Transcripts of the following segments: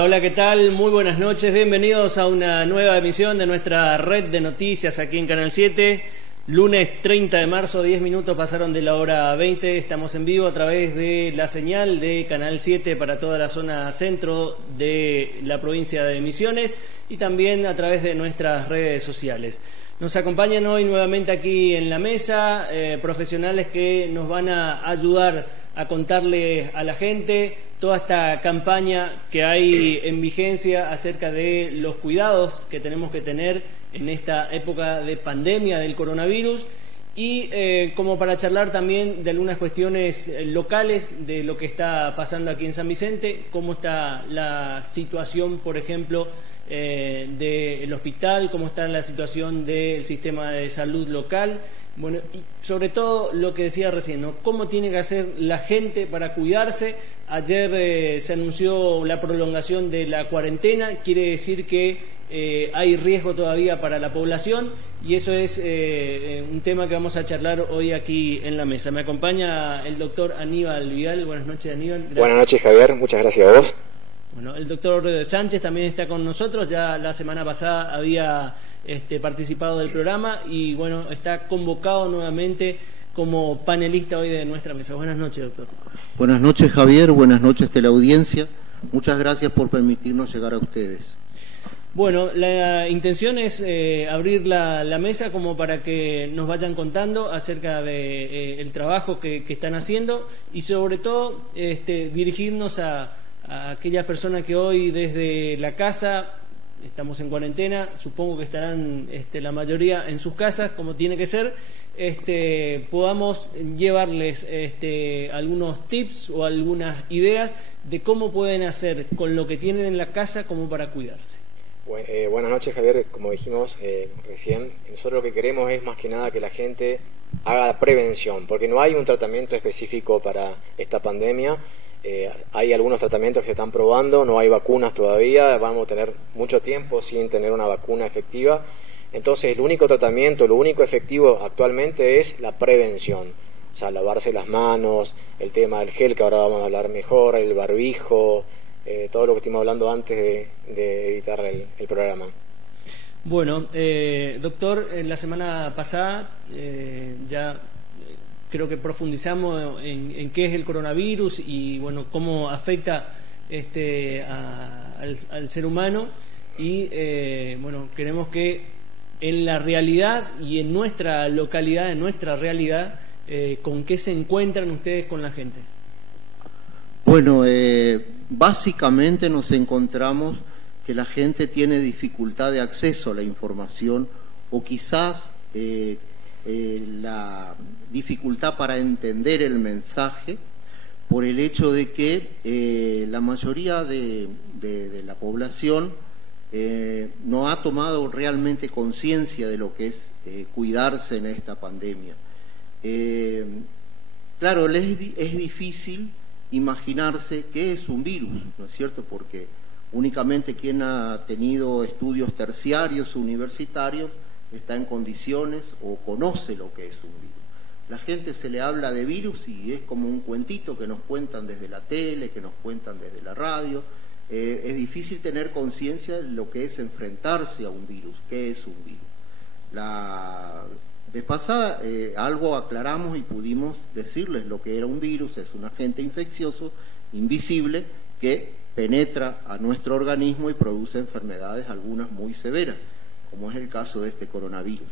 Hola, hola, ¿qué tal? Muy buenas noches, bienvenidos a una nueva emisión de nuestra red de noticias aquí en Canal 7. Lunes 30 de marzo, 10 minutos pasaron de la hora 20, estamos en vivo a través de la señal de Canal 7 para toda la zona centro de la provincia de Misiones y también a través de nuestras redes sociales. Nos acompañan hoy nuevamente aquí en la mesa profesionales que nos van a ayudar a contarle a la gente toda esta campaña que hay en vigencia acerca de los cuidados que tenemos que tener en esta época de pandemia del coronavirus y como para charlar también de algunas cuestiones locales de lo que está pasando aquí en San Vicente, cómo está la situación, por ejemplo, del hospital, cómo está la situación del sistema de salud local. Bueno, y sobre todo lo que decía recién, ¿no? ¿Cómo tiene que hacer la gente para cuidarse? Ayer se anunció la prolongación de la cuarentena, quiere decir que hay riesgo todavía para la población y eso es un tema que vamos a charlar hoy aquí en la mesa. Me acompaña el doctor Aníbal Vidal. Buenas noches, Aníbal. Gracias. Buenas noches, Javier. Muchas gracias a vos. Bueno, el doctor Sánchez también está con nosotros, ya la semana pasada había participado del programa y bueno, está convocado nuevamente como panelista hoy de nuestra mesa. Buenas noches, doctor. Buenas noches, Javier, buenas noches de la audiencia. Muchas gracias por permitirnos llegar a ustedes. Bueno, la intención es abrir la mesa como para que nos vayan contando acerca de el trabajo que están haciendo y sobre todo dirigirnos a aquellas personas que hoy desde la casa, estamos en cuarentena, supongo que estarán la mayoría en sus casas como tiene que ser, podamos llevarles algunos tips o algunas ideas de cómo pueden hacer con lo que tienen en la casa como para cuidarse. Buenas noches, Javier. Como dijimos recién, nosotros lo que queremos es más que nada que la gente haga prevención, porque no hay un tratamiento específico para esta pandemia. Hay algunos tratamientos que se están probando, no hay vacunas todavía, vamos a tener mucho tiempo sin tener una vacuna efectiva. Entonces, el único tratamiento, lo único efectivo actualmente es la prevención. O sea, lavarse las manos, el tema del gel, que ahora vamos a hablar mejor, el barbijo, todo lo que estuvimos hablando antes de editar el programa. Bueno, doctor, la semana pasada ya creo que profundizamos en qué es el coronavirus y bueno, cómo afecta al ser humano y bueno, queremos que en la realidad y en nuestra localidad, en nuestra realidad, ¿con qué se encuentran ustedes con la gente? Bueno, básicamente nos encontramos que la gente tiene dificultad de acceso a la información o quizás la dificultad para entender el mensaje por el hecho de que la mayoría de la población no ha tomado realmente conciencia de lo que es cuidarse en esta pandemia. Claro, es difícil imaginarse qué es un virus, ¿no es cierto? Porque únicamente quien ha tenido estudios terciarios universitarios está en condiciones o conoce lo que es un virus. La gente se le habla de virus y es como un cuentito que nos cuentan desde la tele, que nos cuentan desde la radio. Es difícil tener conciencia de lo que es enfrentarse a un virus, qué es un virus. La vez pasada algo aclaramos y pudimos decirles lo que era un virus. Es un agente infeccioso invisible que penetra a nuestro organismo y produce enfermedades, algunas muy severas, como es el caso de este coronavirus.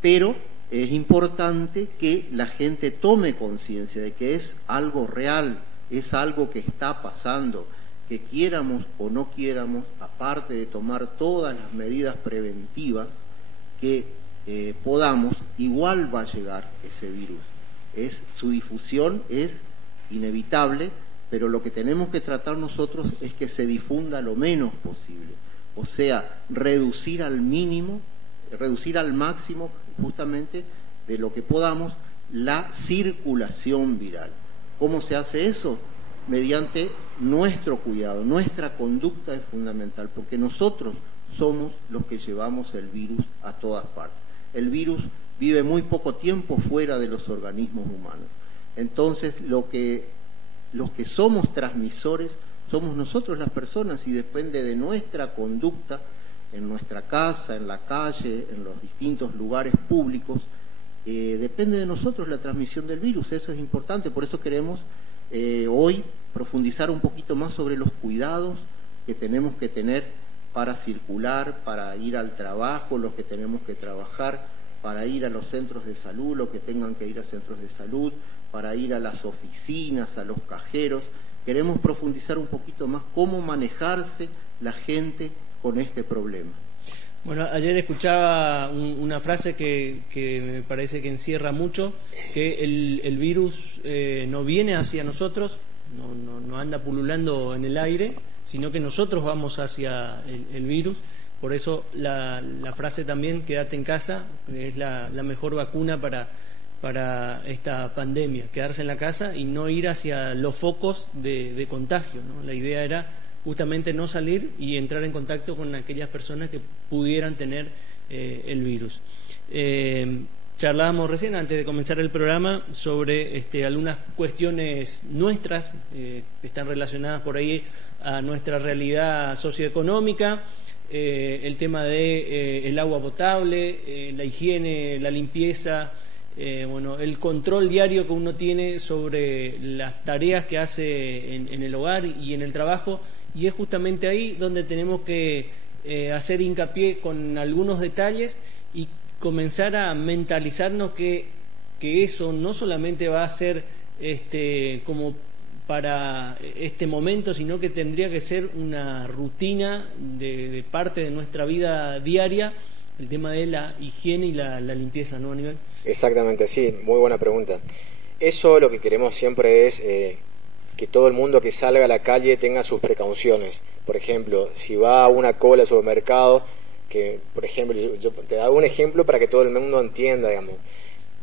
Pero es importante que la gente tome conciencia de que es algo real, es algo que está pasando, que quieramos o no quieramos, aparte de tomar todas las medidas preventivas que podamos, igual va a llegar ese virus. Su difusión es inevitable, pero lo que tenemos que tratar nosotros es que se difunda lo menos posible. O sea, reducir al máximo, justamente, de lo que podamos, la circulación viral. ¿Cómo se hace eso? Mediante nuestro cuidado, nuestra conducta es fundamental, porque nosotros somos los que llevamos el virus a todas partes. El virus vive muy poco tiempo fuera de los organismos humanos. Entonces, los que somos transmisores somos nosotros las personas y depende de nuestra conducta en nuestra casa, en la calle, en los distintos lugares públicos. Depende de nosotros la transmisión del virus, eso es importante, por eso queremos hoy profundizar un poquito más sobre los cuidados que tenemos que tener para circular, para ir al trabajo, los que tenemos que trabajar, para ir a los centros de salud, los que tengan que ir a centros de salud, para ir a las oficinas, a los cajeros. Queremos profundizar un poquito más cómo manejarse la gente con este problema. Bueno, ayer escuchaba una frase que me parece que encierra mucho, que el virus no viene hacia nosotros, no anda pululando en el aire, sino que nosotros vamos hacia el virus. Por eso la frase también, quédate en casa, es la mejor vacuna para esta pandemia, quedarse en la casa y no ir hacia los focos de contagio, ¿no? La idea era justamente no salir y entrar en contacto con aquellas personas que pudieran tener el virus. Charlábamos recién, antes de comenzar el programa, sobre algunas cuestiones nuestras que están relacionadas por ahí a nuestra realidad socioeconómica, el tema de el agua potable, la higiene, la limpieza, bueno, el control diario que uno tiene sobre las tareas que hace en el hogar y en el trabajo, y es justamente ahí donde tenemos que hacer hincapié con algunos detalles y comenzar a mentalizarnos que eso no solamente va a ser como para este momento, sino que tendría que ser una rutina de parte de nuestra vida diaria, el tema de la higiene y la limpieza, ¿no, Aníbal? Exactamente, sí, muy buena pregunta. Eso lo que queremos siempre es que todo el mundo que salga a la calle tenga sus precauciones. Por ejemplo, si va a una cola al supermercado, que por ejemplo, yo te hago un ejemplo para que todo el mundo entienda, digamos.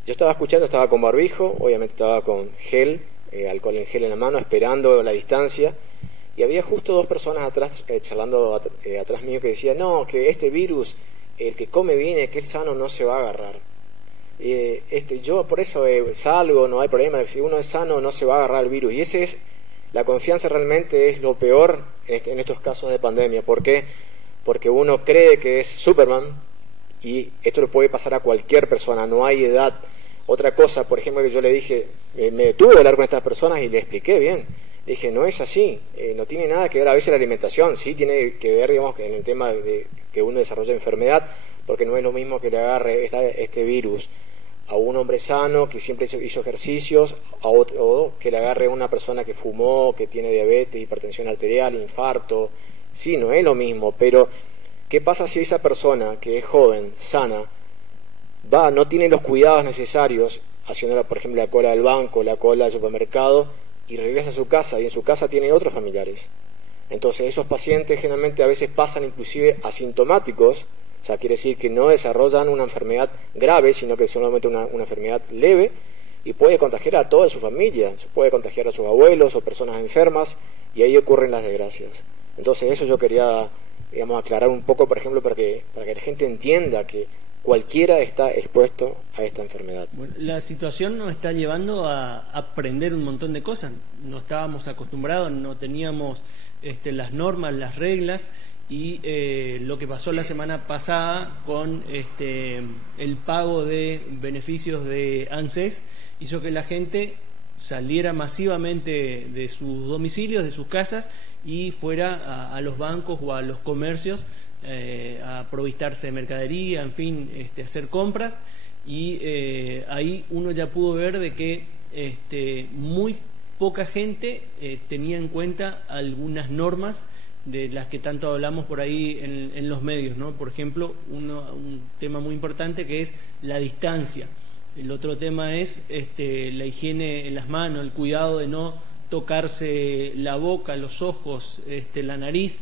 Yo estaba con barbijo, obviamente estaba con gel, alcohol en gel en la mano, esperando la distancia, y había justo dos personas atrás, charlando atrás mío, que decían, no, que este virus, el que come bien, el que es sano, no se va a agarrar. Yo por eso salgo, no hay problema, si uno es sano no se va a agarrar el virus, y ese es, la confianza realmente es lo peor en estos casos de pandemia. ¿Por qué? Porque uno cree que es Superman, y esto le puede pasar a cualquier persona, no hay edad. Otra cosa, por ejemplo, que yo le dije, me detuve a hablar con estas personas y le expliqué bien. Le dije, no es así, no tiene nada que ver a veces la alimentación, sí tiene que ver, digamos, en el tema de que uno desarrolla enfermedad, porque no es lo mismo que le agarre este virus a un hombre sano que siempre hizo ejercicios, o que le agarre a una persona que fumó, que tiene diabetes, hipertensión arterial, infarto. Sí, no es lo mismo, pero ¿qué pasa si esa persona que es joven, sana, no tiene los cuidados necesarios, haciendo, por ejemplo, la cola del banco, la cola del supermercado, y regresa a su casa, y en su casa tiene otros familiares? Entonces esos pacientes generalmente a veces pasan inclusive asintomáticos, o sea, quiere decir que no desarrollan una enfermedad grave, sino que solamente una enfermedad leve, y puede contagiar a toda su familia, se puede contagiar a sus abuelos o personas enfermas, y ahí ocurren las desgracias. Entonces eso yo quería, digamos, aclarar un poco, por ejemplo, para que la gente entienda que cualquiera está expuesto a esta enfermedad. Bueno, la situación nos está llevando a aprender un montón de cosas. No estábamos acostumbrados, no teníamos las normas, las reglas, y lo que pasó la semana pasada con el pago de beneficios de ANSES hizo que la gente saliera masivamente de sus domicilios, de sus casas, y fuera a los bancos o a los comercios a provistarse de mercadería, en fin, hacer compras, y ahí uno ya pudo ver de que muy poca gente tenía en cuenta algunas normas de las que tanto hablamos por ahí en los medios, ¿no? Por ejemplo, un tema muy importante que es la distancia. El otro tema es la higiene en las manos, el cuidado de no tocarse la boca, los ojos, la nariz.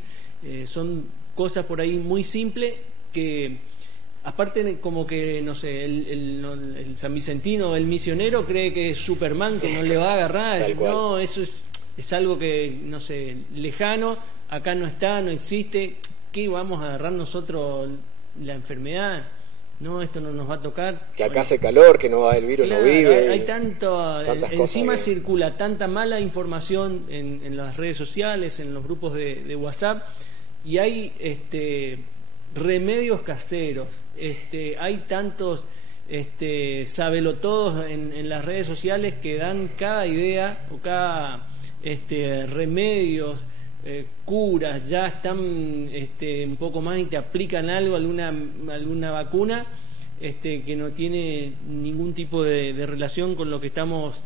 Son cosas por ahí muy simples que, aparte, como que, no sé, el San Vicentino, el misionero, cree que es Superman, que no le va a agarrar. Decir, no, eso es algo que, no sé, lejano, acá no está, no existe. ¿Qué vamos a agarrar nosotros la enfermedad? no, esto no nos va a tocar. Que acá hace calor, que no el virus claro, no vive. Hay tanto, encima circula tanta mala información en las redes sociales, en los grupos de WhatsApp, y hay remedios caseros, hay tantos sabelotodos en las redes sociales que dan cada idea o cada remedios, curas, ya están un poco más y te aplican algo, alguna vacuna que no tiene ningún tipo de relación con lo que estamos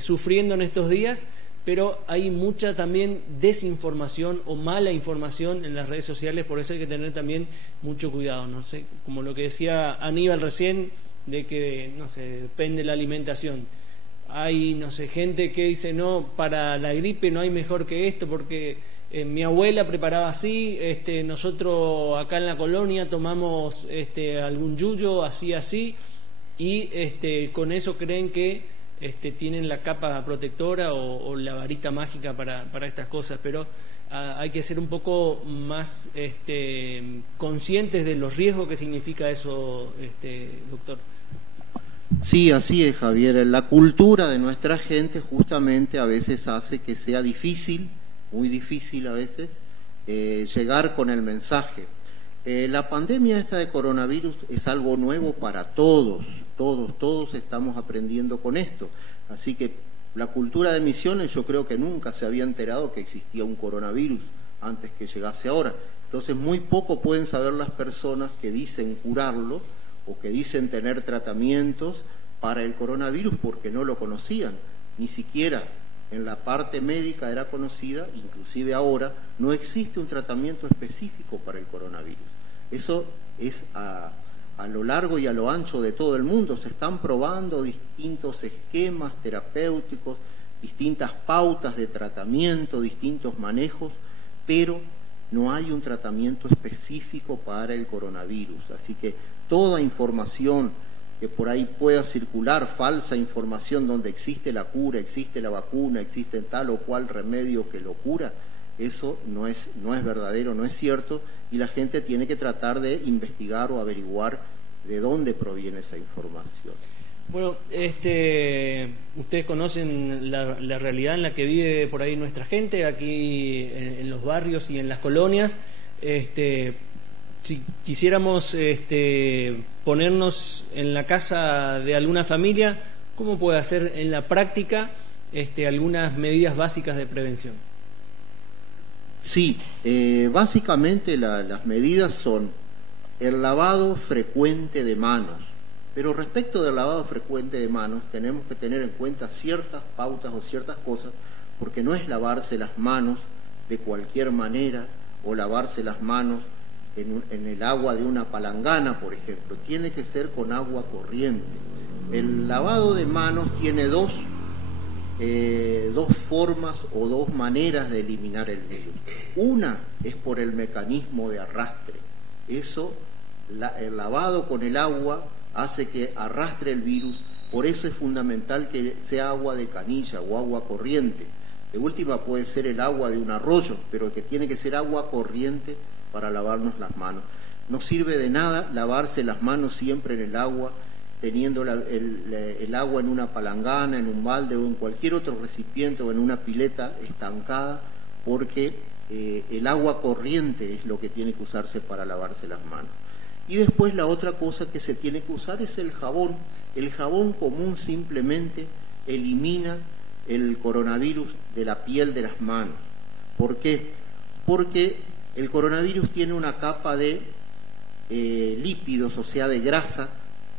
sufriendo en estos días, pero hay mucha también desinformación o mala información en las redes sociales, por eso hay que tener también mucho cuidado, no sé, como lo que decía Aníbal recién, de que, no sé, depende de la alimentación. Hay, no sé, gente que dice, no, para la gripe no hay mejor que esto, porque mi abuela preparaba así, nosotros acá en la colonia tomamos algún yuyo, así, y con eso creen que tienen la capa protectora o la varita mágica para estas cosas, pero hay que ser un poco más conscientes de los riesgos que significa eso, doctor. Sí, así es, Javier. La cultura de nuestra gente justamente a veces hace que sea difícil, muy difícil a veces, llegar con el mensaje. La pandemia esta de coronavirus es algo nuevo para todos estamos aprendiendo con esto. Así que la cultura de Misiones, yo creo que nunca se había enterado que existía un coronavirus antes que llegase ahora. Entonces muy poco pueden saber las personas que dicen curarlo o que dicen tener tratamientos para el coronavirus porque no lo conocían, ni siquiera en la parte médica era conocida, inclusive ahora no existe un tratamiento específico para el coronavirus. Eso es a lo largo y a lo ancho de todo el mundo. Se están probando distintos esquemas terapéuticos, distintas pautas de tratamiento, distintos manejos, pero no hay un tratamiento específico para el coronavirus. Así que toda información que por ahí pueda circular, falsa información donde existe la cura, existe la vacuna, existe tal o cual remedio que lo cura, eso no es verdadero, no es cierto, y la gente tiene que tratar de investigar o averiguar de dónde proviene esa información. Bueno, ustedes conocen la realidad en la que vive por ahí nuestra gente, aquí en los barrios y en las colonias. Si quisiéramos ponernos en la casa de alguna familia, ¿cómo puede hacer en la práctica algunas medidas básicas de prevención? Sí, básicamente las medidas son el lavado frecuente de manos, pero respecto del lavado frecuente de manos tenemos que tener en cuenta ciertas pautas o ciertas cosas, porque no es lavarse las manos de cualquier manera o lavarse las manos en el agua de una palangana, por ejemplo, tiene que ser con agua corriente. El lavado de manos tiene dos formas o dos maneras de eliminar el virus. Una es por el mecanismo de arrastre. El lavado con el agua hace que arrastre el virus, por eso es fundamental que sea agua de canilla o agua corriente. De última puede ser el agua de un arroyo, pero que tiene que ser agua corriente para lavarnos las manos. No sirve de nada lavarse las manos siempre en el agua, teniendo el agua en una palangana, en un balde o en cualquier otro recipiente o en una pileta estancada, porque el agua corriente es lo que tiene que usarse para lavarse las manos. Y después la otra cosa que se tiene que usar es el jabón. El jabón común simplemente elimina el coronavirus de la piel de las manos. ¿Por qué? Porque el coronavirus tiene una capa de lípidos, o sea, de grasa,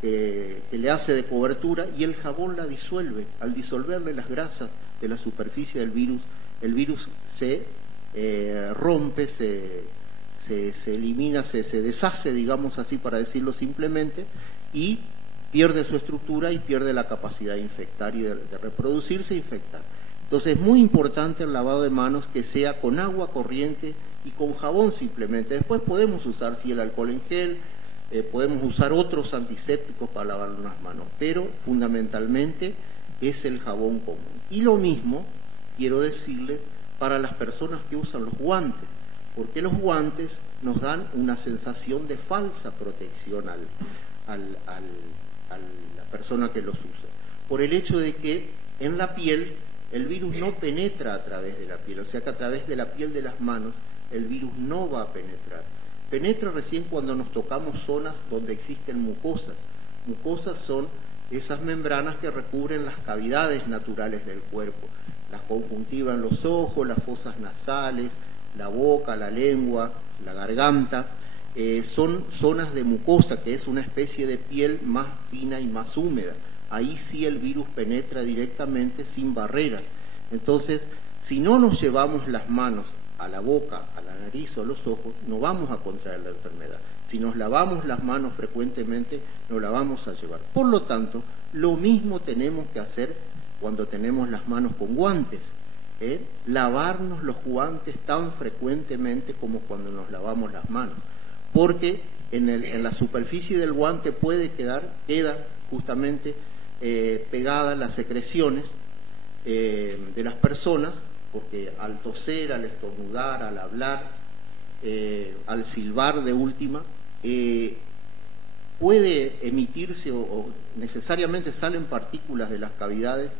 que le hace de cobertura, y el jabón la disuelve. Al disolverle las grasas de la superficie del virus, el virus se rompe, se elimina, se deshace, digamos así para decirlo simplemente, y pierde su estructura y pierde la capacidad de infectar y de reproducirse e infectar. Entonces es muy importante el lavado de manos que sea con agua corriente y con jabón simplemente. Después podemos usar el alcohol en gel, podemos usar otros antisépticos para lavar las manos, pero fundamentalmente es el jabón común. Y lo mismo quiero decirles para las personas que usan los guantes. Porque los guantes nos dan una sensación de falsa protección a la persona que los usa, por el hecho de que en la piel el virus no penetra a través de la piel, o sea que a través de la piel de las manos el virus no va a penetrar. Penetra recién cuando nos tocamos zonas donde existen mucosas. Mucosas son esas membranas que recubren las cavidades naturales del cuerpo, las conjuntivas en los ojos, las fosas nasales, la boca, la lengua, la garganta. Son zonas de mucosa, que es una especie de piel más fina y más húmeda. Ahí sí el virus penetra directamente sin barreras. Entonces, si no nos llevamos las manos a la boca, a la nariz o a los ojos, no vamos a contraer la enfermedad. Si nos lavamos las manos frecuentemente, no la vamos a llevar. Por lo tanto, lo mismo tenemos que hacer cuando tenemos las manos con guantes. Lavarnos los guantes tan frecuentemente como cuando nos lavamos las manos. Porque en la superficie del guante queda justamente pegadas las secreciones de las personas, porque al toser, al estornudar, al hablar, al silbar de última, puede emitirse o necesariamente salen partículas de las cavidades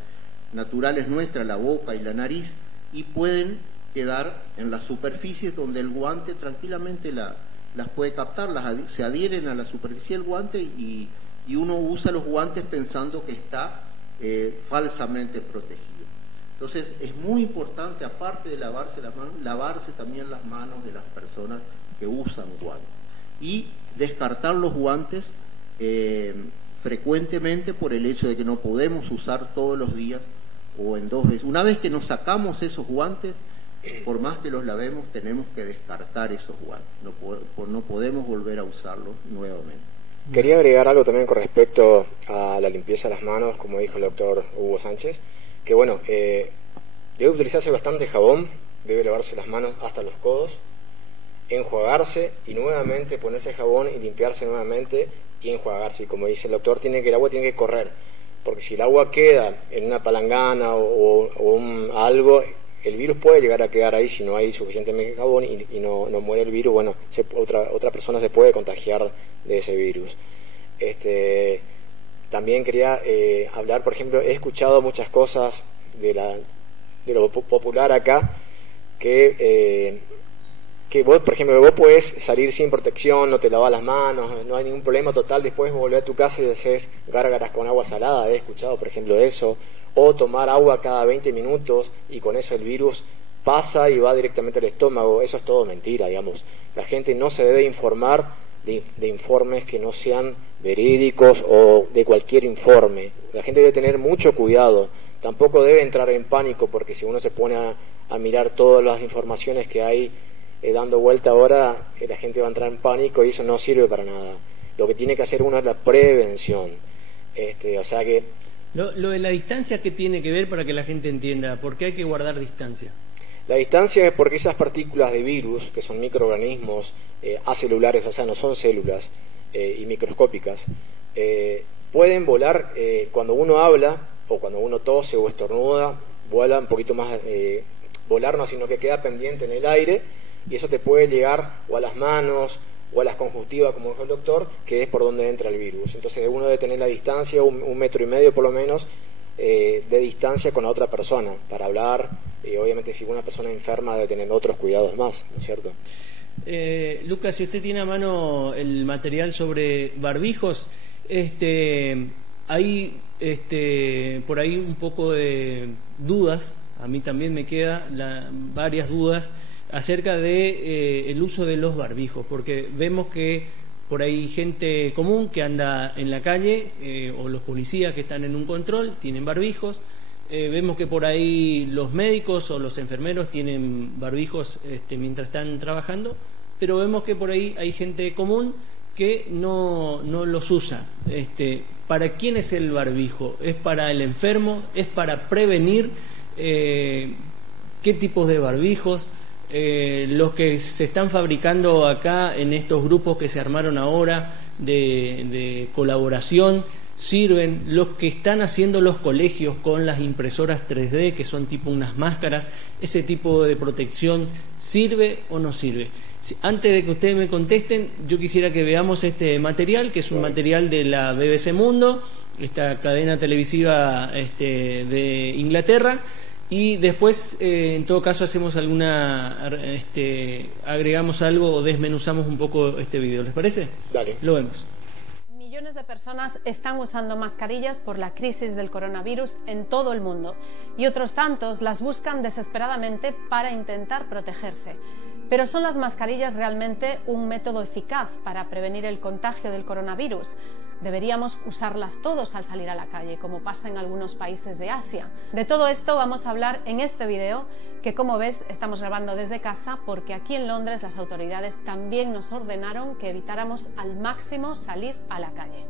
naturales nuestras, la boca y la nariz, y pueden quedar en las superficies donde el guante tranquilamente las puede captar, se adhieren a la superficie del guante y uno usa los guantes pensando que está falsamente protegido. Entonces es muy importante, aparte de lavarse las manos, lavarse también las manos de las personas que usan guantes y descartar los guantes frecuentemente por el hecho de que no podemos usar todos los días o en 2 veces. Una vez que nos sacamos esos guantes, por más que los lavemos, tenemos que descartar esos guantes, no podemos volver a usarlos nuevamente. Quería agregar algo también con respecto a la limpieza de las manos, como dijo el doctor Hugo Sánchez, que bueno, debe utilizarse bastante jabón, debe lavarse las manos hasta los codos, enjuagarse y nuevamente ponerse jabón y limpiarse nuevamente y enjuagarse. Y como dice el doctor, el agua tiene que correr, porque si el agua queda en una palangana o algo, el virus puede llegar a quedar ahí si no hay suficientemente jabón y no muere el virus. Bueno, otra persona se puede contagiar de ese virus. También quería hablar, por ejemplo, he escuchado muchas cosas de lo popular acá, que vos, por ejemplo, vos podés salir sin protección, no te lavas las manos, no hay ningún problema total, después volver a tu casa y haces gárgaras con agua salada. He escuchado, por ejemplo, eso. O tomar agua cada 20 minutos y con eso el virus pasa y va directamente al estómago. Eso es todo mentira, digamos. La gente no se debe informar de informes que no sean verídicos o de cualquier informe. La gente debe tener mucho cuidado. Tampoco debe entrar en pánico, porque si uno se pone a mirar todas las informaciones que hay dando vuelta ahora, la gente va a entrar en pánico y eso no sirve para nada. Lo que tiene que hacer uno es la prevención. O sea que Lo de la distancia, ¿qué tiene que ver para que la gente entienda? ¿Por qué hay que guardar distancia? La distancia es porque esas partículas de virus, que son microorganismos acelulares, o sea, no son células y microscópicas, pueden volar cuando uno habla o cuando uno tose o estornuda, vuela un poquito más, volar no, sino que queda pendiente en el aire, y eso te puede llegar o a las manos o a las conjuntivas, como dijo el doctor, que es por donde entra el virus. Entonces uno debe tener la distancia, 1,5 metros por lo menos, de distancia con la otra persona para hablar. Obviamente si una persona enferma debe tener otros cuidados más, ¿no es cierto? Lucas, si usted tiene a mano el material sobre barbijos, hay por ahí un poco de dudas, a mí también me queda varias dudas acerca de el uso de los barbijos, porque vemos que por ahí gente común que anda en la calle o los policías que están en un control tienen barbijos, vemos que por ahí los médicos o los enfermeros tienen barbijos mientras están trabajando, pero vemos que por ahí hay gente común que no los usa. ¿Para quién es el barbijo? ¿Es para el enfermo? ¿Es para prevenir? ¿Qué tipos de barbijos? Los que se están fabricando acá en estos grupos que se armaron ahora de colaboración, sirven, los que están haciendo los colegios con las impresoras 3D, que son tipo unas máscaras, ese tipo de protección, ¿sirve o no sirve? Antes de que ustedes me contesten, yo quisiera que veamos este material, que es un material de la BBC Mundo, esta cadena televisiva de Inglaterra, y después, en todo caso, hacemos agregamos algo o desmenuzamos un poco este video. ¿Les parece? Dale. Lo vemos. Millones de personas están usando mascarillas por la crisis del coronavirus en todo el mundo y otros tantos las buscan desesperadamente para intentar protegerse. Pero ¿son las mascarillas realmente un método eficaz para prevenir el contagio del coronavirus? Deberíamos usarlas todos al salir a la calle, como pasa en algunos países de Asia. De todo esto vamos a hablar en este video, que como ves estamos grabando desde casa porque aquí en Londres las autoridades también nos ordenaron que evitáramos al máximo salir a la calle.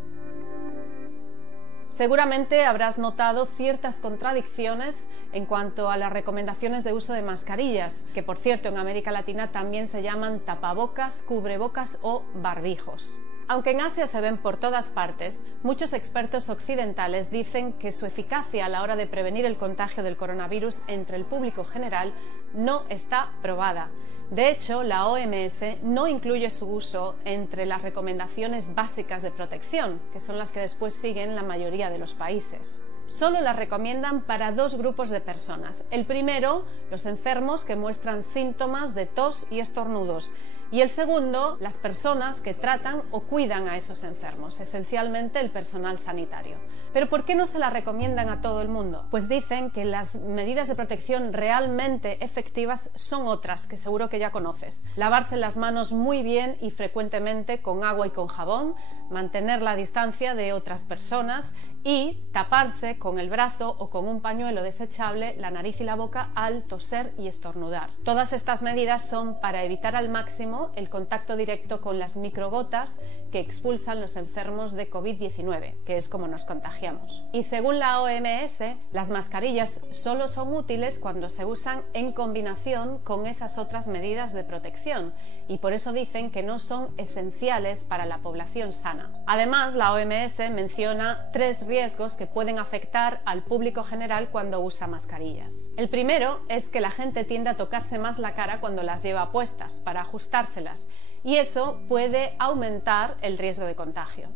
Seguramente habrás notado ciertas contradicciones en cuanto a las recomendaciones de uso de mascarillas, que por cierto en América Latina también se llaman tapabocas, cubrebocas o barbijos. Aunque en Asia se ven por todas partes, muchos expertos occidentales dicen que su eficacia a la hora de prevenir el contagio del coronavirus entre el público general no está probada. De hecho, la OMS no incluye su uso entre las recomendaciones básicas de protección, que son las que después siguen la mayoría de los países. Solo las recomiendan para dos grupos de personas. El primero, los enfermos que muestran síntomas de tos y estornudos. Y el segundo, las personas que tratan o cuidan a esos enfermos, esencialmente el personal sanitario. ¿Pero por qué no se la recomiendan a todo el mundo? Pues dicen que las medidas de protección realmente efectivas son otras, que seguro que ya conoces. Lavarse las manos muy bien y frecuentemente con agua y con jabón, mantener la distancia de otras personas y taparse con el brazo o con un pañuelo desechable la nariz y la boca al toser y estornudar. Todas estas medidas son para evitar al máximo el contacto directo con las microgotas que expulsan los enfermos de COVID-19, que es como nos contagiamos. Y según la OMS, las mascarillas solo son útiles cuando se usan en combinación con esas otras medidas de protección y por eso dicen que no son esenciales para la población sana. Además, la OMS menciona 3 riesgos que pueden afectar al público general cuando usa mascarillas. El primero es que la gente tiende a tocarse más la cara cuando las lleva puestas para ajustárselas y eso puede aumentar el riesgo de contagio.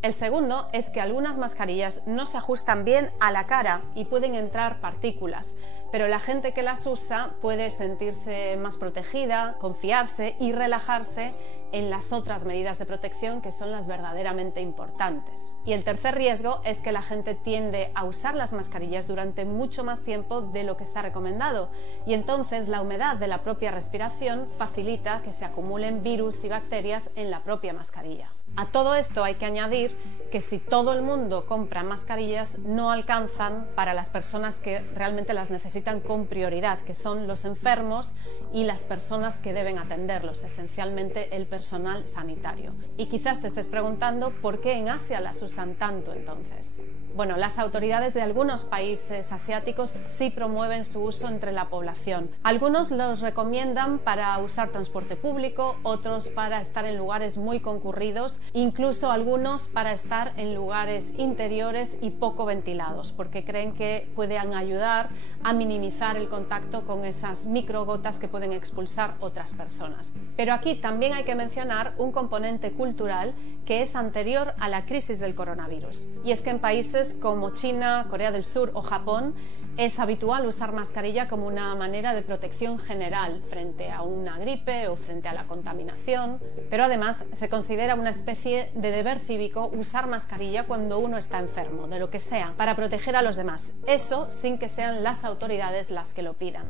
El segundo es que algunas mascarillas no se ajustan bien a la cara y pueden entrar partículas, pero la gente que las usa puede sentirse más protegida, confiarse y relajarse en las otras medidas de protección que son las verdaderamente importantes. Y el tercer riesgo es que la gente tiende a usar las mascarillas durante mucho más tiempo de lo que está recomendado y entonces la humedad de la propia respiración facilita que se acumulen virus y bacterias en la propia mascarilla. A todo esto hay que añadir que si todo el mundo compra mascarillas no alcanzan para las personas que realmente las necesitan con prioridad, que son los enfermos y las personas que deben atenderlos, esencialmente el personal sanitario. Y quizás te estés preguntando por qué en Asia las usan tanto entonces. Bueno, las autoridades de algunos países asiáticos sí promueven su uso entre la población. Algunos los recomiendan para usar transporte público, otros para estar en lugares muy concurridos, incluso algunos para estar en lugares interiores y poco ventilados, porque creen que pueden ayudar a minimizar el contacto con esas microgotas que pueden expulsar otras personas. Pero aquí también hay que mencionar un componente cultural que es anterior a la crisis del coronavirus. Y es que en países como China, Corea del Sur o Japón es habitual usar mascarilla como una manera de protección general frente a una gripe o frente a la contaminación, pero además se considera una especie de deber cívico usar mascarilla cuando uno está enfermo, de lo que sea, para proteger a los demás, eso sin que sean las autoridades las que lo pidan.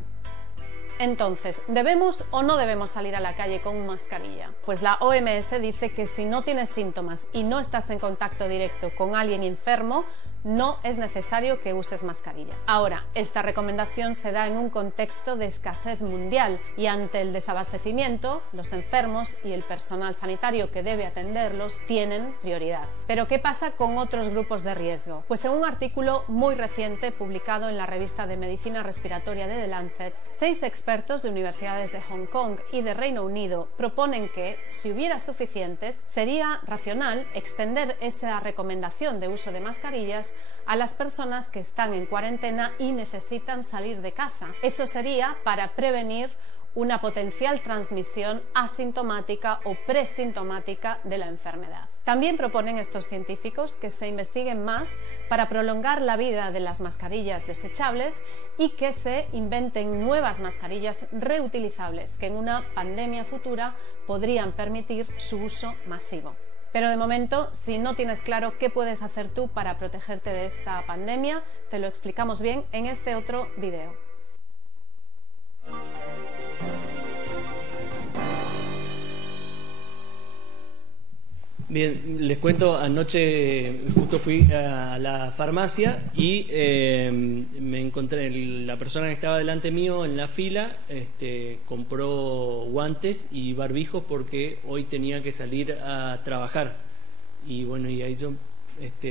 Entonces, ¿debemos o no debemos salir a la calle con mascarilla? Pues la OMS dice que si no tienes síntomas y no estás en contacto directo con alguien enfermo, no es necesario que uses mascarilla. Ahora, esta recomendación se da en un contexto de escasez mundial y ante el desabastecimiento, los enfermos y el personal sanitario que debe atenderlos tienen prioridad. Pero ¿qué pasa con otros grupos de riesgo? Pues en un artículo muy reciente publicado en la revista de Medicina Respiratoria de The Lancet, 6 expertos de universidades de Hong Kong y de Reino Unido proponen que, si hubiera suficientes, sería racional extender esa recomendación de uso de mascarillas a las personas que están en cuarentena y necesitan salir de casa. Eso sería para prevenir una potencial transmisión asintomática o presintomática de la enfermedad. También proponen estos científicos que se investiguen más para prolongar la vida de las mascarillas desechables y que se inventen nuevas mascarillas reutilizables que en una pandemia futura podrían permitir su uso masivo. Pero de momento, si no tienes claro qué puedes hacer tú para protegerte de esta pandemia, te lo explicamos bien en este otro video. Bien, les cuento, anoche justo fui a la farmacia y me encontré, la persona que estaba delante mío en la fila compró guantes y barbijos porque hoy tenía que salir a trabajar. Y bueno, y ahí yo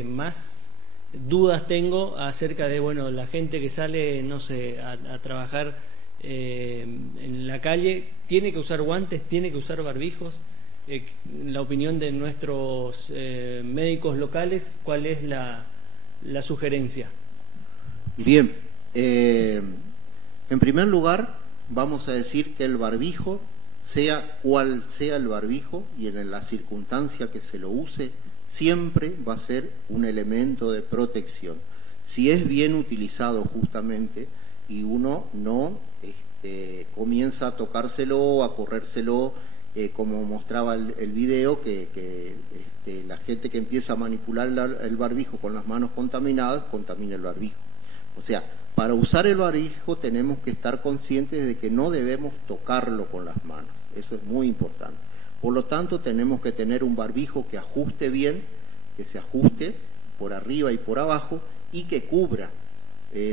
más dudas tengo acerca de, bueno, la gente que sale, no sé, a trabajar en la calle, ¿tiene que usar guantes? ¿Tiene que usar barbijos? La opinión de nuestros médicos locales, ¿cuál es la sugerencia? Bien, en primer lugar vamos a decir que el barbijo, sea cual sea el barbijo y en la circunstancia que se lo use, siempre va a ser un elemento de protección. Si es bien utilizado justamente y uno no comienza a tocárselo, a corrérselo, como mostraba el video, que la gente que empieza a manipular el barbijo con las manos contaminadas, contamina el barbijo. O sea, para usar el barbijo tenemos que estar conscientes de que no debemos tocarlo con las manos. Eso es muy importante. Por lo tanto, tenemos que tener un barbijo que ajuste bien, que se ajuste por arriba y por abajo y que cubra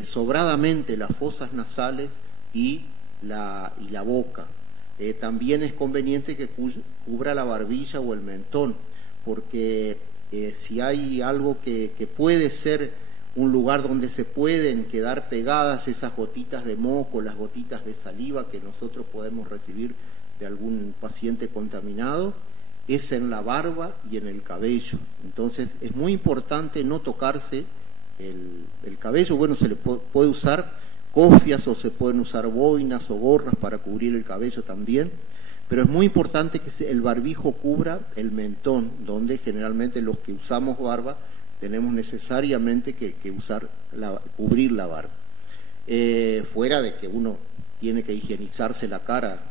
sobradamente las fosas nasales y la boca. También es conveniente que cubra la barbilla o el mentón, porque si hay algo que puede ser un lugar donde se pueden quedar pegadas esas gotitas de moco, las gotitas de saliva que nosotros podemos recibir de algún paciente contaminado, es en la barba y en el cabello. Entonces es muy importante no tocarse el cabello. Bueno, se le puede usar cofias o se pueden usar boinas o gorras para cubrir el cabello también, pero es muy importante que el barbijo cubra el mentón, donde generalmente los que usamos barba tenemos necesariamente que cubrir la barba. Fuera de que uno tiene que higienizarse la cara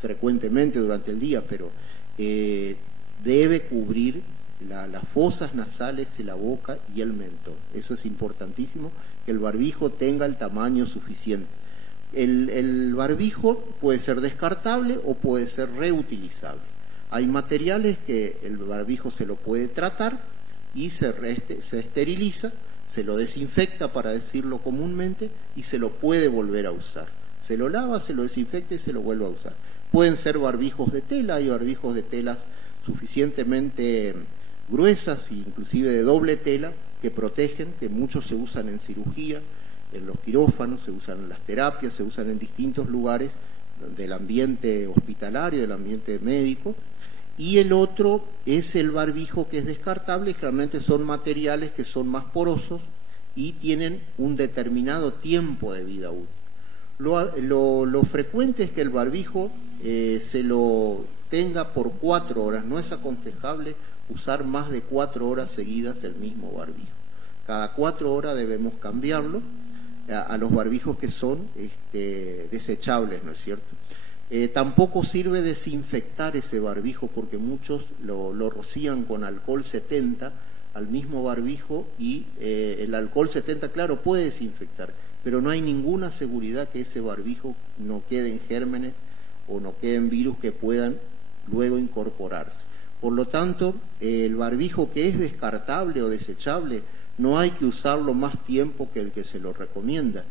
frecuentemente durante el día, pero debe cubrir las fosas nasales y la boca y el mentón. Eso es importantísimo, que el barbijo tenga el tamaño suficiente. El barbijo puede ser descartable o puede ser reutilizable. Hay materiales que el barbijo se lo puede tratar y se esteriliza, se lo desinfecta, para decirlo comúnmente, y se lo puede volver a usar. Se lo lava, se lo desinfecta y se lo vuelve a usar. Pueden ser barbijos de tela, hay barbijos de telas suficientemente gruesas, inclusive de doble tela, que protegen, que muchos se usan en cirugía, en los quirófanos, se usan en las terapias, se usan en distintos lugares del ambiente hospitalario, del ambiente médico. Y el otro es el barbijo que es descartable, generalmente son materiales que son más porosos y tienen un determinado tiempo de vida útil. Lo frecuente es que el barbijo se lo tenga por 4 horas, no es aconsejable usar más de 4 horas seguidas el mismo barbijo. Cada 4 horas debemos cambiarlo a los barbijos que son desechables, ¿no es cierto? Tampoco sirve desinfectar ese barbijo, porque muchos lo rocían con alcohol 70 al mismo barbijo y el alcohol 70, claro, puede desinfectar, pero no hay ninguna seguridad que ese barbijo no queden gérmenes o no queden virus que puedan luego incorporarse. Por lo tanto, el barbijo que es descartable o desechable no hay que usarlo más tiempo que el que se lo recomienda.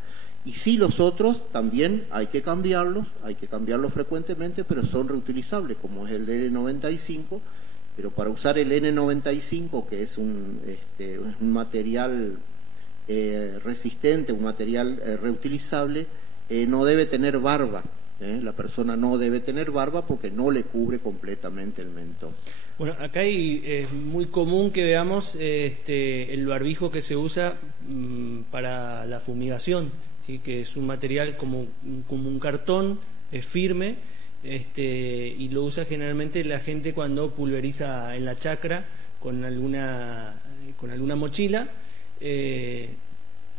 Y sí, los otros también hay que cambiarlos frecuentemente, pero son reutilizables, como es el N95, pero para usar el N95, que es un material resistente, un material reutilizable, no debe tener barba. La persona no debe tener barba porque no le cubre completamente el mentón. Bueno, acá es muy común que veamos el barbijo que se usa para la fumigación, ¿sí? Que es un material como un cartón, es firme, y lo usa generalmente la gente cuando pulveriza en la chacra con alguna mochila.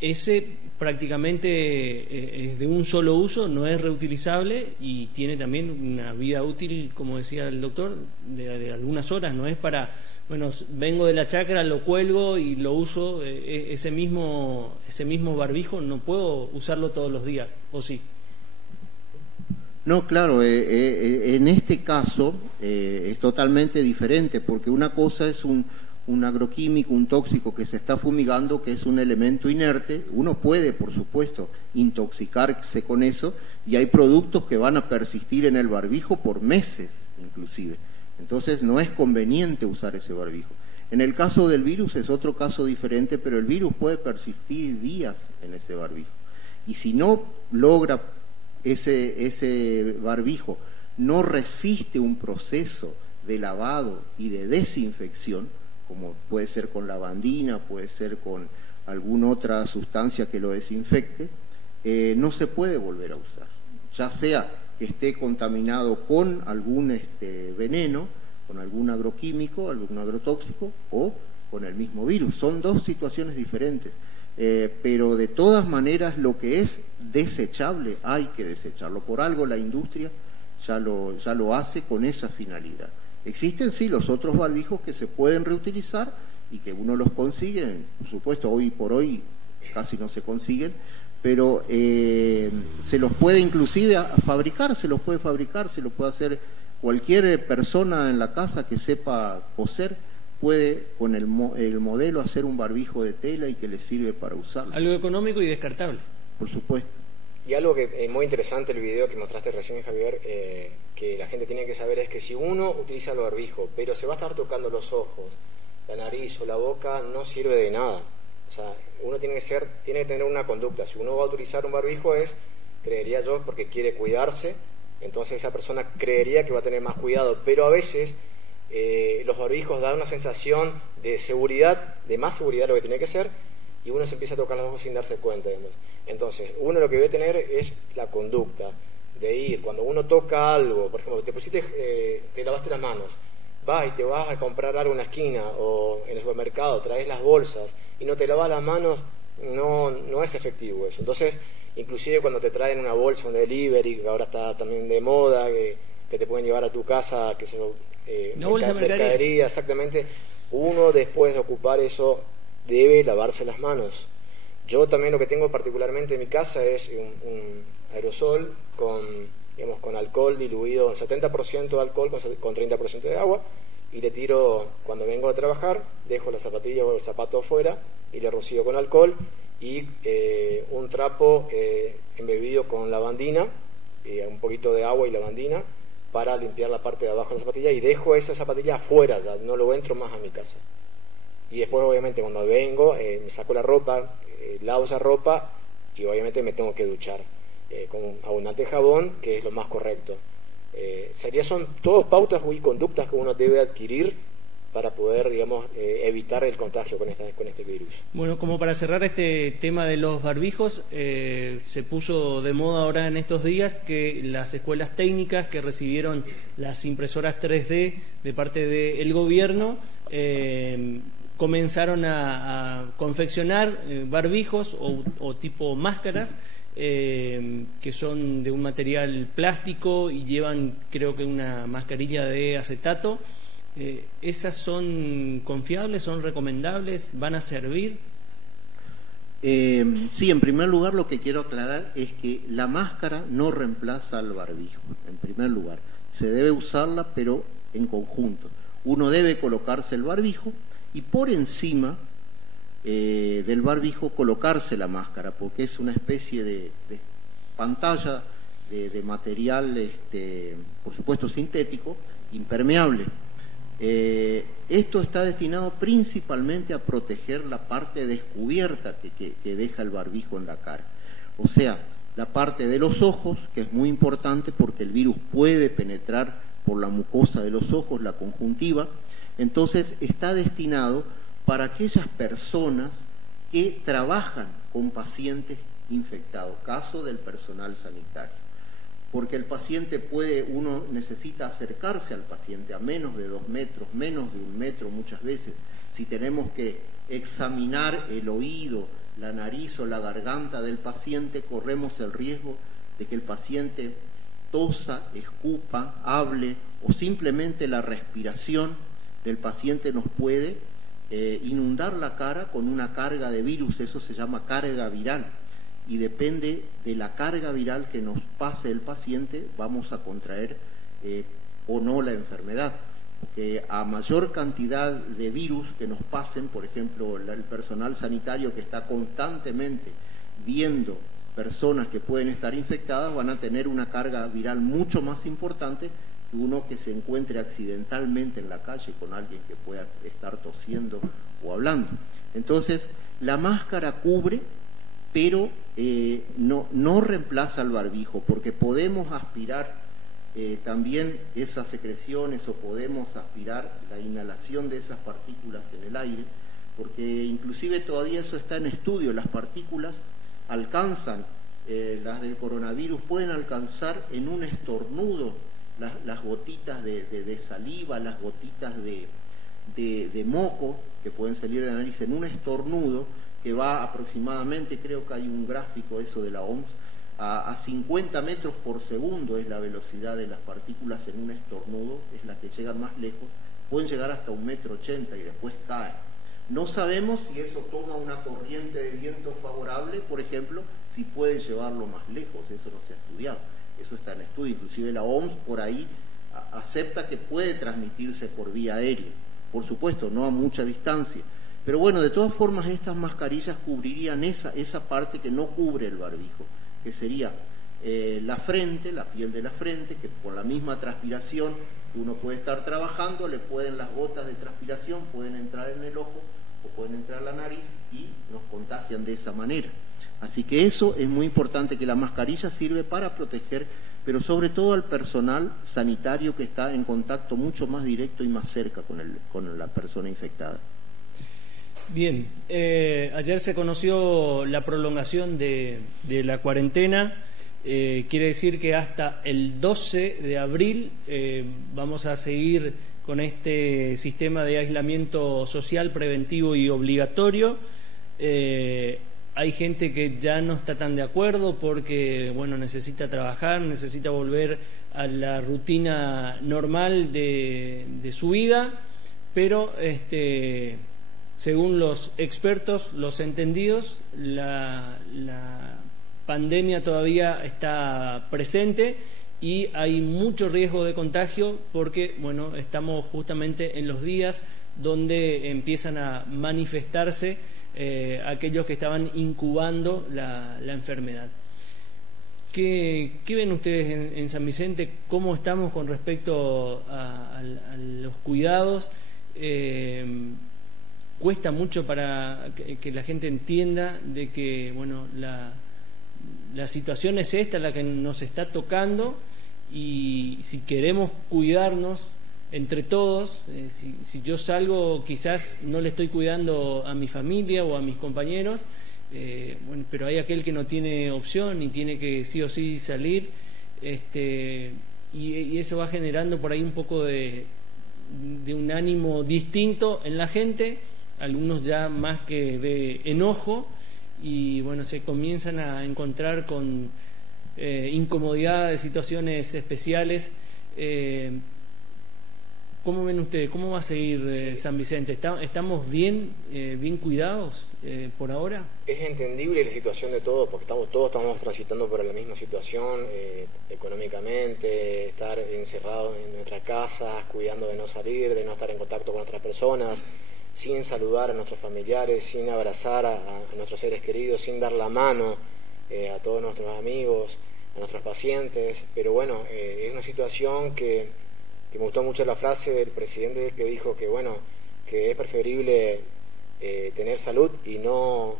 Ese prácticamente es de un solo uso, no es reutilizable y tiene también una vida útil, como decía el doctor, de algunas horas. No es para, bueno, vengo de la chacra, lo cuelgo y lo uso. Ese mismo barbijo no puedo usarlo todos los días, ¿o sí? No, claro, en este caso es totalmente diferente, porque una cosa es un agroquímico, un tóxico que se está fumigando, que es un elemento inerte. Uno puede, por supuesto, intoxicarse con eso, y hay productos que van a persistir en el barbijo por meses, inclusive. Entonces no es conveniente usar ese barbijo. En el caso del virus es otro caso diferente, pero el virus puede persistir días en ese barbijo. Y si no logra ese barbijo, no resiste un proceso de lavado y de desinfección, como puede ser con lavandina, puede ser con alguna otra sustancia que lo desinfecte, no se puede volver a usar, ya sea que esté contaminado con algún veneno, con algún agroquímico, algún agrotóxico, o con el mismo virus. Son dos situaciones diferentes, pero de todas maneras lo que es desechable hay que desecharlo. Por algo la industria ya lo hace con esa finalidad. Existen sí los otros barbijos que se pueden reutilizar y que uno los consigue, por supuesto, hoy por hoy casi no se consiguen, pero se los puede inclusive fabricar, se lo puede hacer cualquier persona en la casa que sepa coser, puede con el modelo hacer un barbijo de tela y que le sirve para usarlo. Algo económico y descartable. Por supuesto. Y algo que es muy interesante, el video que mostraste recién, Javier, que la gente tiene que saber es que si uno utiliza el barbijo, pero se va a estar tocando los ojos, la nariz o la boca, no sirve de nada. O sea, uno tiene que tener una conducta. Si uno va a utilizar un barbijo creería yo, porque quiere cuidarse, entonces esa persona creería que va a tener más cuidado. Pero a veces los barbijos dan una sensación de seguridad, de más seguridad de lo que tiene que ser, y uno se empieza a tocar los ojos sin darse cuenta. Entonces, uno lo que debe tener es la conducta de ir, cuando uno toca algo, por ejemplo, te lavaste las manos, vas y te vas a comprar algo en la esquina o en el supermercado, traes las bolsas y no te lavas las manos, no es efectivo eso. Entonces, inclusive cuando te traen una bolsa, un delivery, que ahora está también de moda, que te pueden llevar a tu casa, que una bolsa de mercadería, exactamente, uno después de ocupar eso debe lavarse las manos. Yo también lo que tengo particularmente en mi casa es un aerosol con alcohol diluido, 70% de alcohol con 30% de agua, y le tiro, cuando vengo a trabajar, dejo las zapatillas o el zapato afuera y le rocío con alcohol y un trapo embebido con lavandina, un poquito de agua y lavandina para limpiar la parte de abajo de la zapatilla, y dejo esa zapatilla afuera, ya no lo entro más a mi casa. Y después, obviamente, cuando vengo, me saco la ropa, lavo esa ropa y obviamente me tengo que duchar con abundante jabón, que es lo más correcto. Son todas pautas y conductas que uno debe adquirir para poder, digamos, evitar el contagio con este virus. Bueno, como para cerrar este tema de los barbijos, se puso de moda ahora en estos días que las escuelas técnicas que recibieron las impresoras 3D de parte del gobierno comenzaron a confeccionar barbijos o tipo máscaras que son de un material plástico y llevan, creo que, una mascarilla de acetato. ¿Esas son confiables, son recomendables, van a servir? Sí, en primer lugar lo que quiero aclarar es que la máscara no reemplaza al barbijo. En primer lugar, se debe usarla, pero en conjunto. Uno debe colocarse el barbijo y por encima del barbijo colocarse la máscara, porque es una especie de pantalla de material, por supuesto sintético, impermeable. Esto está destinado principalmente a proteger la parte descubierta que deja el barbijo en la cara. O sea, la parte de los ojos, que es muy importante porque el virus puede penetrar por la mucosa de los ojos, la conjuntiva. Entonces está destinado para aquellas personas que trabajan con pacientes infectados, caso del personal sanitario. Porque el paciente uno necesita acercarse al paciente a menos de 2 metros, menos de 1 metro muchas veces. Si tenemos que examinar el oído, la nariz o la garganta del paciente, corremos el riesgo de que el paciente tosa, escupa, hable, o simplemente la respiración del paciente nos puede inundar la cara con una carga de virus. Eso se llama carga viral, y depende de la carga viral que nos pase el paciente, vamos a contraer o no la enfermedad. Porque a mayor cantidad de virus que nos pasen, por ejemplo, el personal sanitario que está constantemente viendo personas que pueden estar infectadas, van a tener una carga viral mucho más importante que uno que se encuentre accidentalmente en la calle con alguien que pueda estar tosiendo o hablando. Entonces, la máscara cubre, pero no reemplaza el barbijo, porque podemos aspirar también esas secreciones, o podemos aspirar la inhalación de esas partículas en el aire, porque inclusive todavía eso está en estudio. Las partículas alcanzan, las del coronavirus pueden alcanzar en un estornudo las gotitas de saliva, las gotitas de moco que pueden salir de la nariz en un estornudo, que va aproximadamente, creo que hay un gráfico eso de la OMS, a 50 metros por segundo es la velocidad de las partículas en un estornudo, es la que llegan más lejos, pueden llegar hasta 1,80 metros y después caen. No sabemos si eso toma una corriente de viento favorable, por ejemplo, si puede llevarlo más lejos, eso no se ha estudiado, eso está en estudio. Inclusive la OMS por ahí acepta que puede transmitirse por vía aérea, por supuesto, no a mucha distancia. Pero bueno, de todas formas estas mascarillas cubrirían esa parte que no cubre el barbijo, que sería la frente, la piel de la frente, que por la misma transpiración que uno puede estar trabajando, las gotas de transpiración pueden entrar en el ojo o pueden entrar a la nariz y nos contagian de esa manera. Así que eso es muy importante, que la mascarilla sirve para proteger, pero sobre todo al personal sanitario que está en contacto mucho más directo y más cerca con la persona infectada. Bien, ayer se conoció la prolongación de la cuarentena. Quiere decir que hasta el 12 de abril vamos a seguir con este sistema de aislamiento social preventivo y obligatorio. Hay gente que ya no está tan de acuerdo porque, bueno, necesita trabajar, necesita volver a la rutina normal de su vida, pero según los expertos, los entendidos, la pandemia todavía está presente y hay mucho riesgo de contagio porque, bueno, estamos justamente en los días donde empiezan a manifestarse aquellos que estaban incubando la enfermedad. ¿Qué ven ustedes en San Vicente? ¿Cómo estamos con respecto a los cuidados? Cuesta mucho para que la gente entienda de que, bueno, la situación es esta, la que nos está tocando, y si queremos cuidarnos entre todos, si yo salgo quizás no le estoy cuidando a mi familia o a mis compañeros, bueno, pero hay aquel que no tiene opción y tiene que sí o sí salir, y eso va generando por ahí un poco de un ánimo distinto en la gente, algunos ya más que de enojo, y bueno, se comienzan a encontrar con incomodidades, situaciones especiales. ¿Cómo ven ustedes? ¿Cómo va a seguir San Vicente? ¿Estamos bien cuidados por ahora? Es entendible la situación de todos, porque todos estamos transitando por la misma situación, económicamente, estar encerrados en nuestras casas, cuidando de no salir, de no estar en contacto con otras personas. sin saludar a nuestros familiares, sin abrazar a nuestros seres queridos, sin dar la mano a todos nuestros amigos, a nuestros pacientes. Pero bueno, es una situación que me gustó mucho la frase del presidente, que dijo que bueno, que es preferible tener salud y no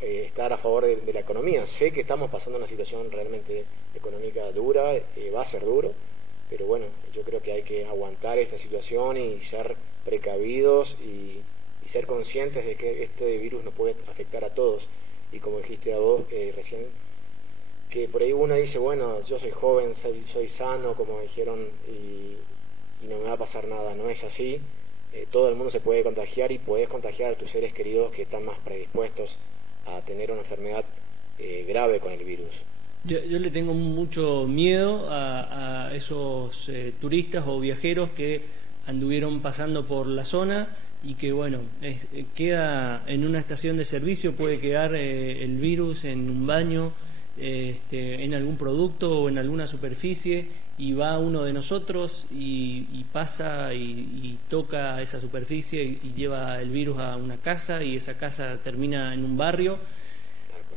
estar a favor de la economía. Sé que estamos pasando una situación realmente económica dura, va a ser duro, pero bueno, yo creo que hay que aguantar esta situación y ser precavidos y ser conscientes de que este virus nos puede afectar a todos. Y como dijiste a vos recién, que por ahí uno dice, bueno, yo soy joven, soy sano, como dijeron, y no me va a pasar nada. No es así. Todo el mundo se puede contagiar y puedes contagiar a tus seres queridos que están más predispuestos a tener una enfermedad grave con el virus. Yo le tengo mucho miedo a esos turistas o viajeros que anduvieron pasando por la zona y que bueno, queda en una estación de servicio, puede quedar el virus en un baño, en algún producto o en alguna superficie, y va uno de nosotros y pasa y toca esa superficie y lleva el virus a una casa, y esa casa termina en un barrio.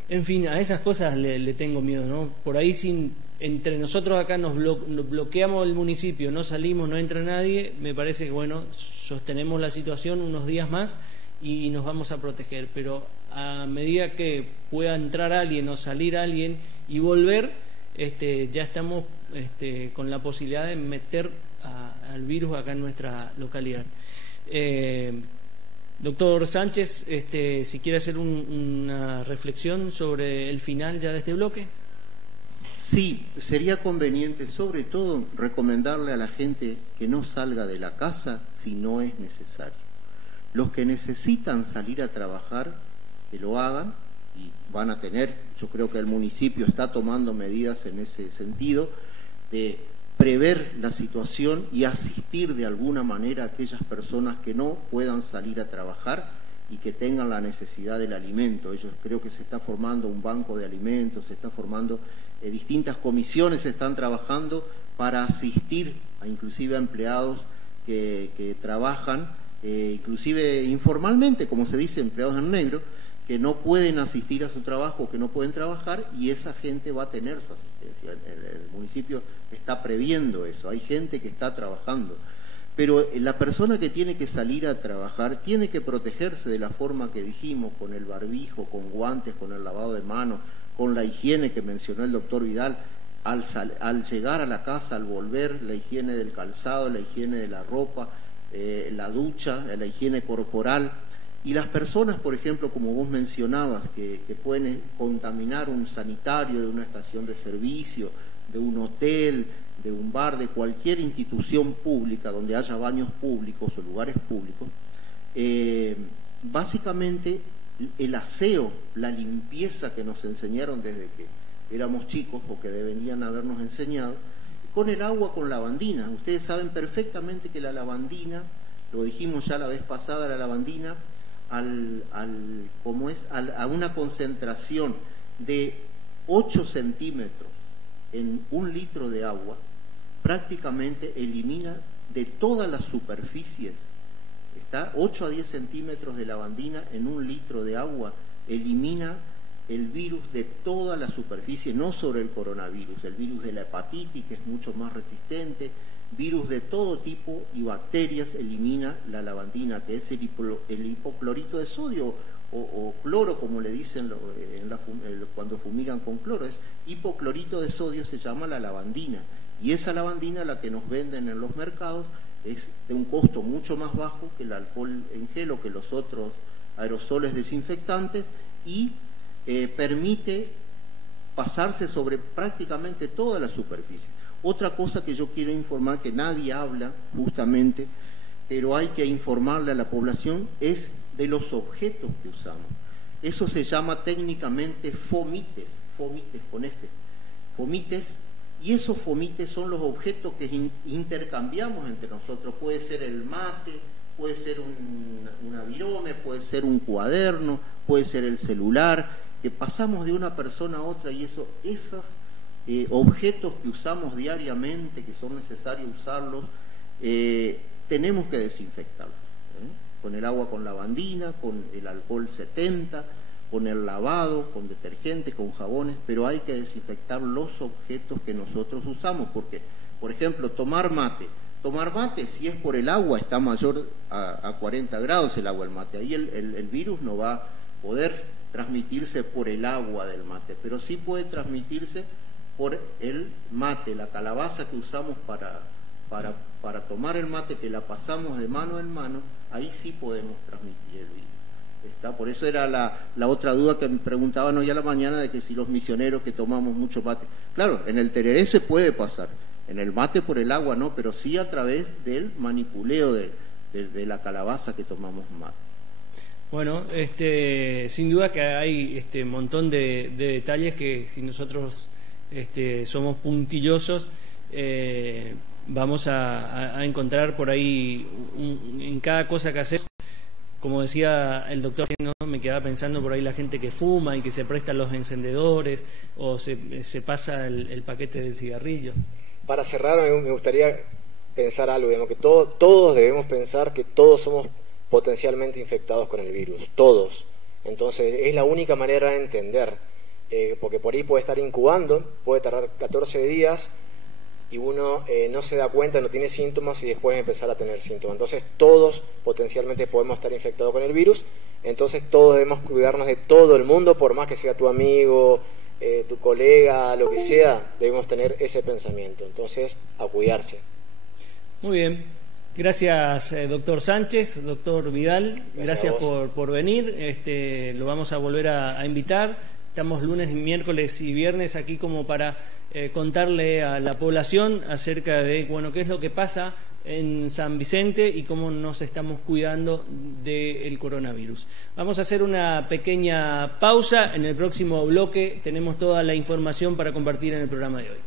En fin, a esas cosas le tengo miedo, ¿no? Por ahí entre nosotros acá nos bloqueamos el municipio, no salimos, no entra nadie, me parece que bueno, sostenemos la situación unos días más y nos vamos a proteger, pero a medida que pueda entrar alguien o salir alguien y volver, ya estamos con la posibilidad de meter al virus acá en nuestra localidad. Doctor Sánchez, si quiere hacer una reflexión sobre el final ya de este bloque. Sí, sería conveniente sobre todo recomendarle a la gente que no salga de la casa si no es necesario. Los que necesitan salir a trabajar, que lo hagan, y van a tener, yo creo que el municipio está tomando medidas en ese sentido, de prever la situación y asistir de alguna manera a aquellas personas que no puedan salir a trabajar y que tengan la necesidad del alimento. Ellos creo que se está formando un banco de alimentos, se está formando distintas comisiones, están trabajando para asistir a inclusive a empleados que trabajan, inclusive informalmente, como se dice, empleados en negro, que no pueden asistir a su trabajo, que no pueden trabajar, y esa gente va a tener su asistencia. El municipio está previendo eso, hay gente que está trabajando. Pero la persona que tiene que salir a trabajar tiene que protegerse de la forma que dijimos, con el barbijo, con guantes, con el lavado de manos, con la higiene que mencionó el doctor Vidal, al llegar a la casa, al volver, la higiene del calzado, la higiene de la ropa, la ducha, la higiene corporal. Y las personas, por ejemplo, como vos mencionabas, que pueden contaminar un sanitario de una estación de servicio, de un hotel, de un bar, de cualquier institución pública donde haya baños públicos o lugares públicos, básicamente el aseo, la limpieza que nos enseñaron desde que éramos chicos o que deberían habernos enseñado, con el agua con lavandina. Ustedes saben perfectamente que la lavandina, lo dijimos ya la vez pasada, la lavandina a una concentración de 8 centímetros en 1 litro de agua, prácticamente elimina de todas las superficies, está 8 a 10 centímetros de lavandina en 1 litro de agua, elimina el virus de toda la superficie, no sobre el coronavirus, el virus de la hepatitis, que es mucho más resistente, virus de todo tipo y bacterias elimina la lavandina, que es el hipoclorito de sodio o cloro, como le dicen cuando fumigan con cloro, es hipoclorito de sodio, se llama la lavandina, y esa lavandina, la que nos venden en los mercados, es de un costo mucho más bajo que el alcohol en gel o que los otros aerosoles desinfectantes, y permite pasarse sobre prácticamente toda la superficie. Otra cosa que yo quiero informar, que nadie habla justamente, pero hay que informarle a la población, es de los objetos que usamos. Eso se llama técnicamente fomites con F, fomites, y esos fomites son los objetos que intercambiamos entre nosotros. Puede ser el mate, puede ser un avirome, puede ser un cuaderno, puede ser el celular, que pasamos de una persona a otra, y esos objetos que usamos diariamente, que son necesarios usarlos, tenemos que desinfectarlos. con el agua con lavandina, con el alcohol 70, con el lavado, con detergente, con jabones, pero hay que desinfectar los objetos que nosotros usamos, porque, por ejemplo, tomar mate, si es por el agua, está mayor a 40 grados el agua del mate, ahí el virus no va a poder transmitirse por el agua del mate, pero sí puede transmitirse por el mate, la calabaza que usamos para tomar el mate, que la pasamos de mano en mano, ahí sí podemos transmitir el virus. Por eso era la otra duda que me preguntaban hoy a la mañana, de que si los misioneros que tomamos mucho mate. Claro, en el tereré se puede pasar, en el mate por el agua no, pero sí a través del manipuleo de la calabaza que tomamos mate. Bueno, sin duda que hay un montón de detalles que, si nosotros somos puntillosos, vamos a encontrar por ahí en cada cosa que hacemos. Como decía el doctor, ¿no? Me quedaba pensando por ahí la gente que fuma y que se presta los encendedores o se pasa el paquete del cigarrillo. Para cerrar, me gustaría pensar algo, digamos, que todos debemos pensar que todos somos potencialmente infectados con el virus, todos. Entonces es la única manera de entender, porque por ahí puede estar incubando, puede tardar 14 días y uno no se da cuenta, no tiene síntomas y después empezar a tener síntomas. Entonces todos potencialmente podemos estar infectados con el virus, entonces todos debemos cuidarnos de todo el mundo, por más que sea tu amigo, tu colega, lo que sea, debemos tener ese pensamiento. Entonces, a cuidarse. Muy bien. Gracias, doctor Sánchez, doctor Vidal, gracias por venir. Lo vamos a volver a invitar. Estamos lunes, miércoles y viernes aquí como para contarle a la población acerca de qué es lo que pasa en San Vicente y cómo nos estamos cuidando del coronavirus. Vamos a hacer una pequeña pausa. En el próximo bloque tenemos toda la información para compartir en el programa de hoy.